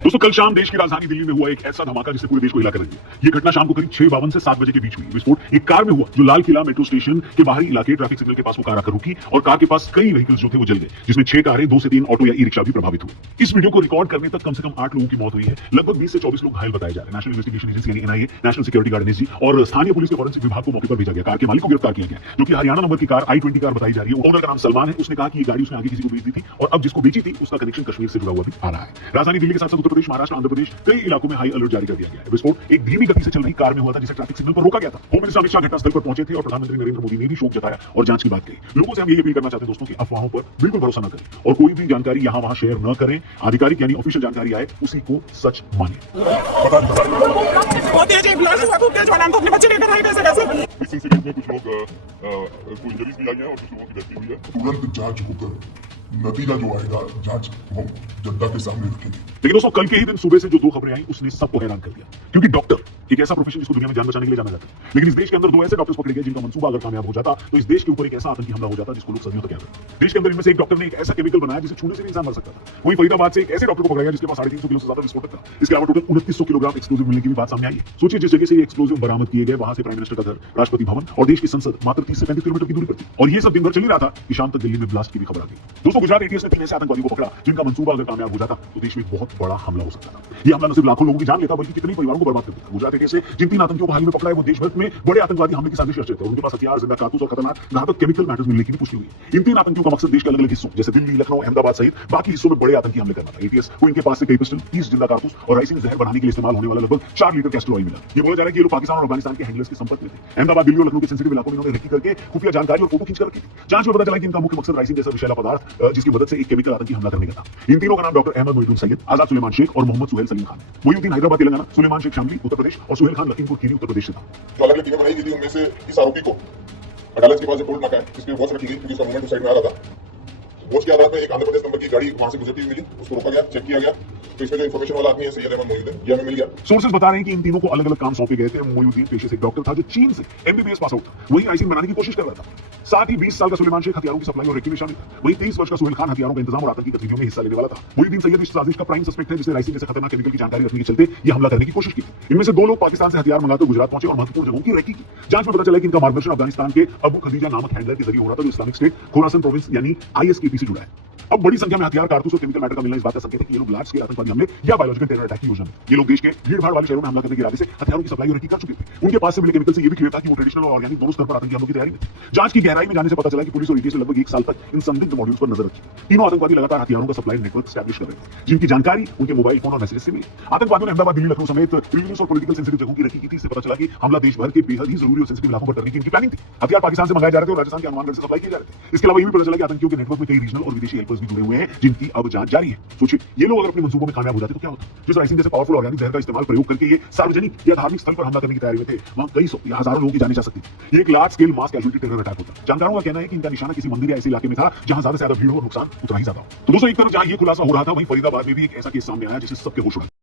दोस्तों कल शाम देश की राजधानी दिल्ली में हुआ एक ऐसा धमाका जिससे पूरे देश को हिला कर रख दिया। ये घटना शाम को करीब 6:52 से 7 बजे के बीच हुई। विस्फोट एक कार में हुआ जो लाल किला मेट्रो स्टेशन के बाहरी इलाके ट्रैफिक सिग्नल के पास वो कार आकर रुकी और कार के पास कई व्हीकल्स जो थे वो जल गए, जिसमें 6 कारें, 2 से 3 ऑटो या ई रिक्शा भी प्रभावित हुए। इस वीडियो को रिकॉर्ड करने तक कम से कम 8 लोगों की मौत हुई है, लगभग 20 से 24 लोग घायल बताए जा रहे हैं। नेशनल इन्वेस्टिगेशन एजेंसी यानी NIA, national security guard NSG और स्थानीय पुलिस के फॉरेंसिक विभाग को मौके पर भेजा गया। कार के मालिक को गिरफ्तार किया गया, जो कि हरियाणा नंबर की कार i20 कार बताई जा रही है। ओनर का नाम सलमान है। उसने कहा कि ये गाड़ी उसने आगे किसी को बेच दी थी और अब जिसको बेची थी उसका कनेक्शन कश्मीर से जुड़ा हुआ भी आ रहा है। राजधानी दिल्ली के साथ साथ उत्तर प्रदेश, महाराष्ट्र, आंध्र प्रदेश कई इलाकों में हाई अलर्ट जारी कर दिया गया है। विस्फोट एक धीमी गति से चल रही कार में हुआ था जिसे ट्रैफिक सिग्नल पर रोका गया था। होम मिनिस्टर अमित शाह घटनास्थल पर पहुंचे थे और प्रधानमंत्री नरेंद्र मोदी ने भी शोक जताया और जांच की बात कही। लोगों से हम यही अपील करना चाहते हैं दोस्तों कि अफवाहों पर बिल्कुल भरोसा न करें और कोई भी जानकारी यहां वहां शेयर न करें। आधिकारिक यानी ऑफिशियल जानकारी आए उसी को सच माने। इस इंसिडेंट में कुछ लोग को इंजरीज भी आई है और कुछ लोगों की डेथ भी हुई है। तुरंत जांच होकर नतीजा जो आएगा जांच हम जनता के सामने रखेंगे। लेकिन दोस्तों कल के ही दिन सुबह से जो 2 खबरें आई उसने सबको हैरान कर दिया, क्योंकि डॉक्टर एक ऐसा प्रोफेशन जिसको दुनिया में जान बचाने के लिए जाना जाता है। लेकिन इस देश के अंदर 2 ऐसे डॉक्टर्स पकड़े गए जिनका मंसूबा अगर कामयाब हो जाता तो इस देश के ऊपर एक ऐसा आतंकी हमला हो जाता जिसको लोग सदियों तक याद रखते। देश के अंदर इनमें से एक डॉक्टर ने एक ऐसा केमिकल बनाया जिसे छूने से भी इंसान मर सकता था। वही फरीदाबाद से एक ऐसे डॉक्टर को पकड़ा गया जिसके पास 350 किलो से ज्यादा विस्फोटक था। इसके अलावा टोटल 2900 किलोग्राम एक्सप्लोजिव मिलने की भी बात सामने आई है। सोचिए जिस जगह से ये एक्सप्लोजिव बरामद किए गए वहां से प्राइम मिनिस्टर का घर, राष्ट्रपति भवन और देश की संसद मात्र 30 से 35 किलोमीटर की दूरी पर थी। और ये सब दिन भर चल ही रहा था कि शाम तक दिल्ली में ब्लास्ट की भी खबर आ गई। दोस्तों गुजरात एटीएस ने 3 ऐसे आतंकवादियों को पकड़ा जिनका मंसूबा अगर कामयाब हो जाता तो देश में एक बहुत बड़ा हमला हो सकता था। ये हमला न सिर्फ लाखों लोगों की जान लेता बल्कि कितने परिवारों को बर्बाद कर देता। गुजरात एटीएस से जिन 3 आतंकियों को हाल ही में पकड़ा है वो देश भर में बड़े आतंकवादी हमले की साजिश रचते थे और उनके पास हथियार, जिंदा कारतूस और खतरनाक घातक केमिकल मैटर्स मिलने की भी पुष्टि हुई। इन 3 आतंकियों का मकसद देश के अलग-अलग हिस्सों जैसे दिल्ली, लखनऊ, अहमदाबाद सहित बाकी हिस्सों में बड़े आतंकी हमले करना था। एटीएस को इनके पास से कई पिस्टल, 30 जिंदा कारतूस और राइसिन जहर बनाने के लिए इस्तेमाल होने वाला लगभग 4 लीटर कैस्टर ऑयल मिला। ये बोला जा रहा है कि ये लोग पाकिस्तान और अफगानिस्तान के हैंडलर्स के संपर्क में थे। अहमदाबाद, दिल्ली और लखनऊ के सेंसिटिव इलाकों में इन्होंने रेकी करके खुफिया जानकारी और फोटो खींच कर रखी थी। जांच में पता चला कि इनका मुख्य मकसद राइसिन जैसा विषैला पदार्थ जिसकी मदद से एक केमिकल आतंकी हमला करने का था। इन तीनों का नाम डॉक्टर अहमद मोइनुद्दीन सैयद, आजाद सुलेमान शेख और मोहम्मद सुहेल सलीम खान। मोइनुद्दीन हैदराबाद तेलंगाना, सुलेमान शेख शामली उत्तर प्रदेश और सुहेल खान लखीमपुर खीरी उत्तर प्रदेश से था। जो अलग अलग टीमें बनाई गई थी उनमें से इस आरोपी को अदालत के पास रिपोर्ट ना है जिसमें वॉच रखी गई क्योंकि उसका मूवमेंट उस साइड में आ रहा था। वॉच के आधार पर एक आंध्र प्रदेश नंबर की गाड़ी वहां से गुजरती हुई मिली, उसको रोका गया, चेक किया गया तो इसमें जो इन्फॉर्मेशन वाला आदमी है सैयद अहमद मोइनुद्दीन ये हमें मिल गया। सोर्सेज बता रहे हैं कि इन तीनों को अलग अलग काम सौंपे गए थे। मोइनुद्दीन पेशे से एक डॉक्टर था जो चीन से एमबीबीएस पास आउट था, वही राइसिन बनाने की कोशिश कर रहा था। साथ ही 20 साल का सुलेमान शेख हथियारों की सप्लाई और रेकी में शामिल था। वही 23 वर्ष का सुहेल खान हथियारों का इंतजाम और आतंकी गतिविधियों में हिस्सा लेने वाला था। मोइनुद्दीन सैयद इस साजिश का प्राइम सस्पेक्ट है जिसने राइसिन जैसे खतरनाक केमिकल की जानकारी रखने के चलते ये हमला करने की कोशिश की। इनमें से 2 लोग पाकिस्तान से हथियार मंगाकर गुजरात पहुंचे और महत्वपूर्ण जगहों की रेकी की। जांच में पता चला कि इनका मार्गदर्शन अफगानिस्तान के अबू खदीजा नामक हैंडलर के जरिए हो रहा था जो इस्लामिक स्टेट खोरासन प्रोविंस यानी आईएसकेपी से जुड़ा है। अब बड़ी संख्या में हथियार, कारतूस और केमिकल मैटर का मिलना इस बात का संकेत है कि ये लोग लार्ज स्केल आतंकवादी हमले या बायोलॉजिकल टेरर अटैक की योजना में ये लोग देश के भीड़-भाड़ वाले शहरों में हमला करने के इरादे से हथियारों की सप्लाई और रेकी कर चुके थे। उनके पास से मिले केमिकल से ये भी क्लियर था कि वो ट्रेडिशनल और ऑर्गेनिक दोनों स्तर पर आतंकी हमलों की तैयारी में थे। जांच की गहराई में जाने से पता चला कि पुलिस और एटीएस ने लगभग 1 साल तक इन संदिग्ध मॉड्यूल्स पर नजर रखी। तीनों आतंकवादी लगातार हथियारों का सप्लाई नेटवर्क एस्टैब्लिश कर रहे थे जिनकी जानकारी उनके मोबाइल फोन और मैसेजेस से मिली। आतंकवादियों ने अहमदाबाद, दिल्ली, लखनऊ समेत रिलीजियस और पॉलिटिकल सेंसिटिव जगहों की रेकी की थी। इससे पता चला कि हमला देश भर के बेहद ही जरूरी और सेंसिटिव इलाकों पर करने की इनकी प्लानिंग थी। हथियार पाकिस्तान से मंगाए जा रहे थे और राजस्थान के हनुमानगढ़ से सप्लाई किए जा रहे थे। इसके अलावा ये भी पता चला कि आतंकियों के नेटवर्क में कई रीजनल और विदेशी हेल्पर्स भी जुड़े हुए हैं जिनकी अब जांच जारी है। सोचिए ये लोग अगर अपने मंसूबों में कामयाब हो जाते तो क्या होता। जिस राइसिन जैसे पावरफुल ऑर्गेनिक जहर का इस्तेमाल प्रयोग करके ये सार्वजनिक या धार्मिक स्थल पर हमला करने की तैयारी में थे, वहां कई सौ या हजारों लोगों की जाने जा सकती थी। ये एक लार्ज स्केल मास कैजुअलिटी टेरर अटैक होता। जानकारों का कहना है कि इनका निशाना किसी मंदिर या ऐसे इलाके में था जहां ज्यादा से ज्यादा भीड़ हो और नुकसान उतना ही ज्यादा हो। तो दोस्तों एक तरफ जहां ये खुलासा हो रहा था वहीं फरीदाबाद में भी एक ऐसा केस सामने आया जिससे सबके होश उड़ गए।